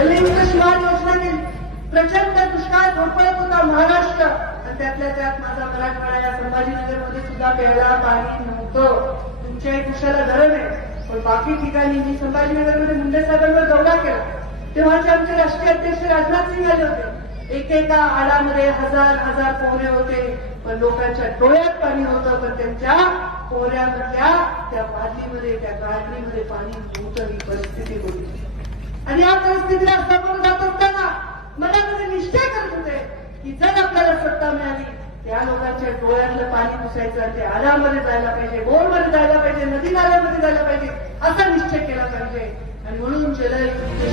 जलयुक्त शिवार योजना केली. प्रचंड दुष्काळ धोपळत होता महाराष्ट्र आणि त्यातल्या त्यात माझा मराठवाडा या संभाजीनगरमध्ये सुद्धा प्यायला पाणी नव्हतं. तुमच्याही कुशाला धरण आहे, पण बाकी ठिकाणी मी संभाजीनगरमध्ये मुंडे साहेबांवर दौरा केला तेव्हाचे आमचे राष्ट्रीय अध्यक्ष राजनाथ सिंग आले होते. एकेका आडामध्ये हजार हजार पोहरे होते, पण लोकांच्या डोळ्यात पाणी होतं, पण त्यांच्या पोहऱ्यामधल्या त्या बादलीमध्ये त्या गाडलीमध्ये पाणी नव्हतं. ही परिस्थिती होती आणि या परिस्थितीला सामोरं जात असताना मनामध्ये निश्चय करत होते की जर आपल्याला सत्ता मिळाली त्या लोकांच्या डोळ्यातलं पाणी पुसायचं आणि ते आडामध्ये जायला पाहिजे, बोरमध्ये जायला पाहिजे, नदी नाल्यामध्ये जायला पाहिजे असा निश्चय केला पाहिजे. आणि म्हणून जलयुक्त